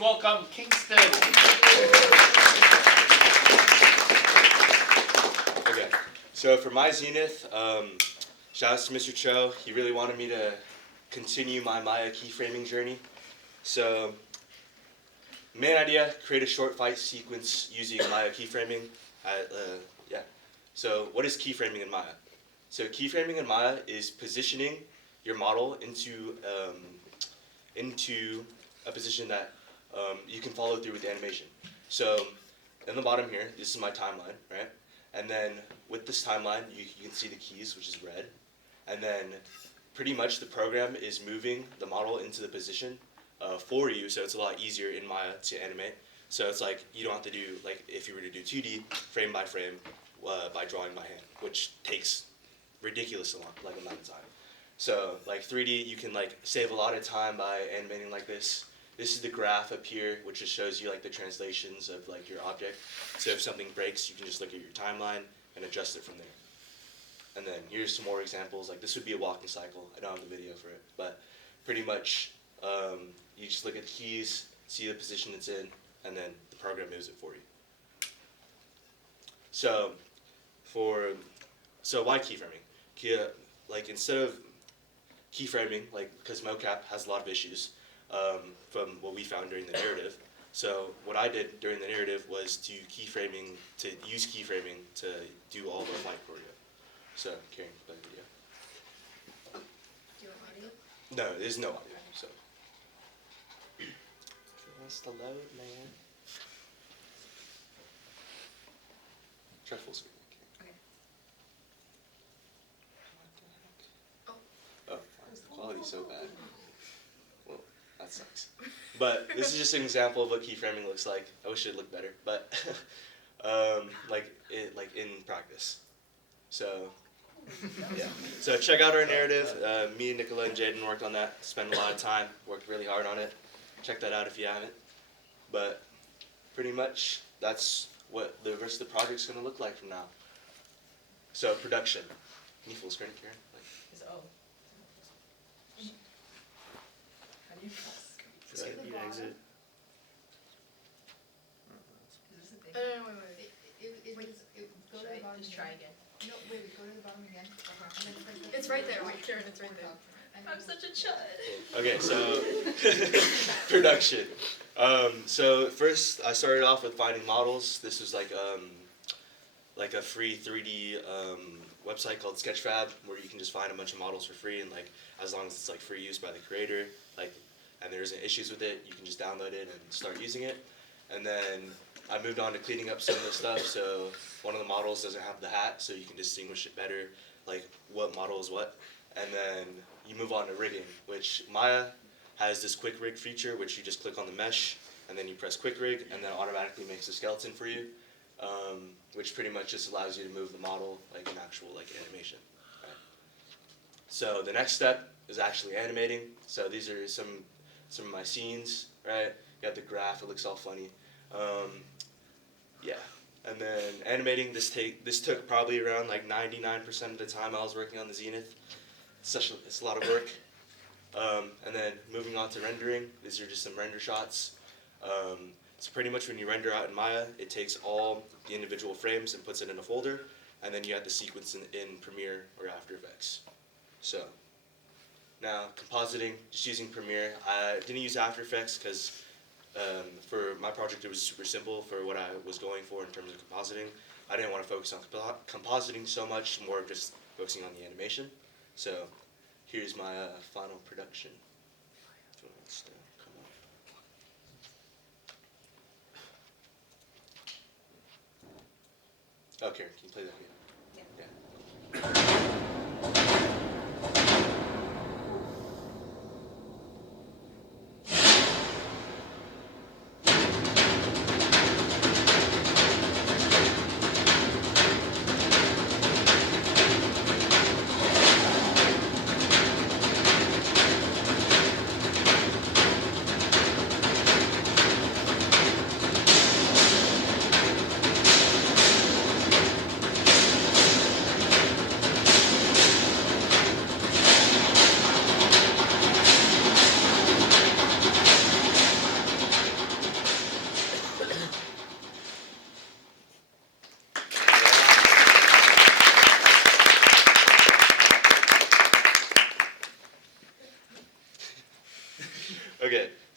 welcome Kingston. Okay, so for my Zenith, shout out to Mr. Cho. He really wanted me to continue my Maya keyframing journey. So, main idea, create a short fight sequence using Maya keyframing. So what is keyframing in Maya? So keyframing in Maya is positioning your model into a position that you can follow through with the animation. So in the bottom here, this is my timeline, right? And then with this timeline, you can see the keys, which is red. And then pretty much the program is moving the model into the position for you, so it's a lot easier in Maya to animate. So it's like you don't have to do, like if you were to do 2D, frame by frame, by drawing by hand, which takes ridiculous amount of time. So like 3D, you can like save a lot of time by animating like this. This is the graph up here, which just shows you like the translations of like your object. So if something breaks, you can just look at your timeline and adjust it from there. And then here's some more examples. Like this would be a walking cycle. I don't have the video for it, but pretty much you just look at the keys, see the position it's in, and then the program moves it for you. So why keyframing? Like instead of keyframing, like because mocap has a lot of issues from what we found during the narrative. So what I did during the narrative was to use keyframing to do all the fight choreo. So Karen, play the video. Do you want audio? No, there's no audio. So if it wants to load, man. Try full screen. Okay. Oh, why is the quality so bad? Well, that sucks. But this is just an example of what keyframing looks like. I wish it looked better, but like in practice. So yeah. So check out our narrative. Me, Nicola, and Jaden worked on that. Spent a lot of time. Worked really hard on it. Check that out if you haven't. But pretty much that's what the rest of the project's going to look like from now. So production. Can you full screen, Karen? Is O. How do you full screen? Just hit the exit. Is this a thing? No, wait. Go to Should the I bottom just again. try again? No, wait, go to the bottom again. And then click the- It's right there. Wait, Karen, it's right there. And I'm then- such a chud. Okay, so production. So first I started off with finding models. This was like a free 3D website called Sketchfab where you can just find a bunch of models for free, and like as long as it's like free use by the creator, like and there isn't issues with it, you can just download it and start using it. And then I moved on to cleaning up some of the stuff. So one of the models doesn't have the hat, so you can distinguish it better, like what model is what. And then you move on to rigging, which Maya has this quick rig feature, which you just click on the mesh, and then you press quick rig, and then it automatically makes a skeleton for you, which pretty much just allows you to move the model like an actual like animation. Right? So the next step is actually animating. So these are some of my scenes, right? You got the graph, it looks all funny. Yeah, and then animating, this took probably around like 99% of the time I was working on the Zenith. It's a lot of work. And then moving on to rendering, these are just some render shots. So pretty much when you render out in Maya, it takes all the individual frames and puts it in a folder, and then you have the sequence in Premiere or After Effects. So now compositing, just using Premiere. I didn't use After Effects because for my project it was super simple for what I was going for in terms of compositing. I didn't want to focus on compositing so much, more of just focusing on the animation. So here's my final production. If it wants to come on. Okay, can you play that again? Yeah.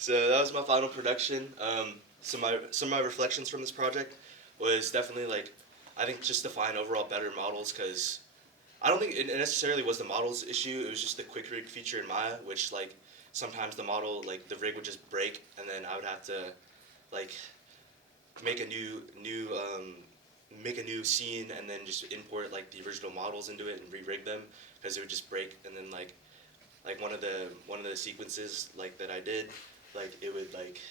So that was my final production. Some of my reflections from this project was definitely like, I think just to find overall better models, because I don't think it necessarily was the model's issue. It was just the quick rig feature in Maya, which like sometimes the model, like the rig would just break, and then I would have to like make a new scene and then just import like the original models into it and re-rig them, because it would just break. And then like one of the sequences like that I did, like it would like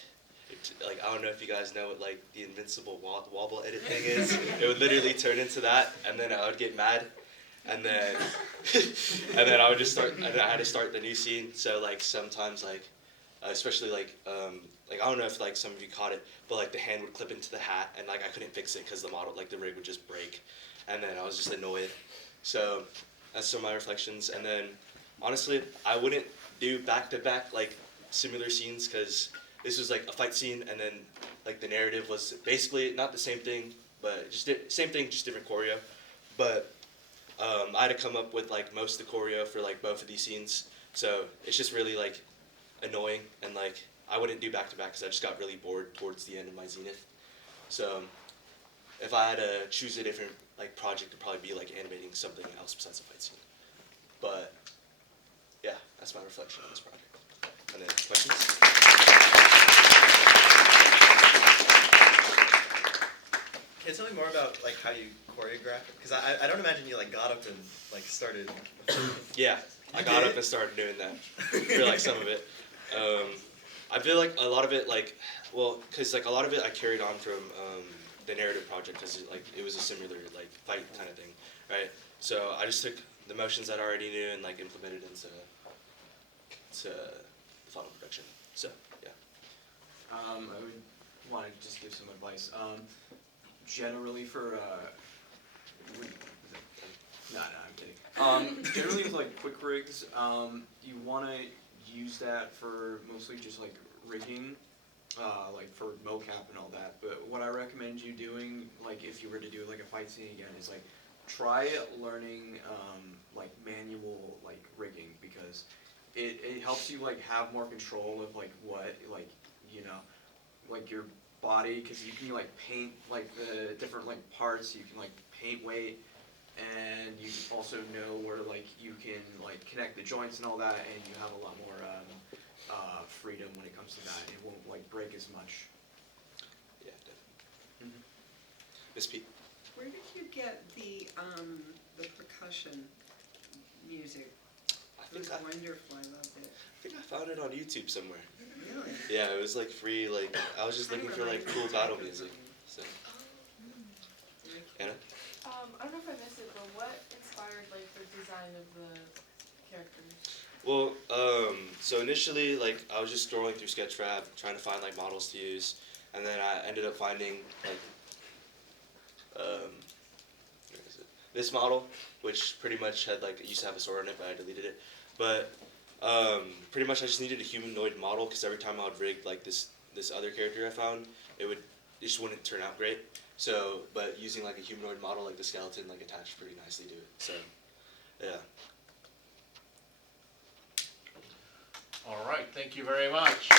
I don't know if you guys know what like the invincible wobble edit thing is. It would literally turn into that, and then I would get mad, and then and then I would just start. And I had to start the new scene. So like sometimes like especially like I don't know if like some of you caught it, but like the hand would clip into the hat, and like I couldn't fix it because the model, like the rig would just break, and then I was just annoyed. So that's some of my reflections. And then honestly, I wouldn't do back-to-back like similar scenes, because this was like a fight scene, and then like the narrative was basically not the same thing, but just same thing, just different choreo. But I had to come up with like most of the choreo for like both of these scenes, so it's just really like annoying, and like I wouldn't do back-to-back because I just got really bored towards the end of my Zenith. So if I had to choose a different like project, it'd probably be like animating something else besides a fight scene. But yeah, that's my reflection on this project. And then questions? Can you tell me more about like how you choreograph? Because I don't imagine you like got up and like started. Yeah, I got up and started doing that for like some of it. I feel like a lot of it like, well, because like a lot of it I carried on from the narrative project, because it was a similar like fight kind of thing, right? So I just took the motions that I already knew and like implemented into the final production. So yeah. I would want to just give some advice. Generally for no, I'm kidding. Generally with like quick rigs, you want to use that for mostly just like rigging, like for mocap and all that. But what I recommend you doing, like if you were to do like a fight scene again, is like try learning like manual like rigging, because it helps you like have more control of like what like like your body, because you can like paint like the different like parts, you can like paint weight, and you also know where like you can like connect the joints and all that, and you have a lot more freedom when it comes to that. It won't like break as much. Yeah, definitely. Miss P. Where did you get the percussion music? It was wonderful. I loved it. I think I found it on YouTube somewhere. Really? Yeah, it was like free. Like I was just looking for like cool battle music. So Anna. I don't know if I missed it, but what inspired like the design of the characters? Well, so initially, like, I was just scrolling through Sketchfab, trying to find, like, models to use, and then I ended up finding, like, where is it? This model, which pretty much had, like, it used to have a sword on it, but I deleted it. But, pretty much I just needed a humanoid model, because every time I would rig, like, this other character I found, it just wouldn't turn out great. So, but using, like, a humanoid model, like the skeleton, like, attached pretty nicely to it. So, yeah. All right, thank you very much.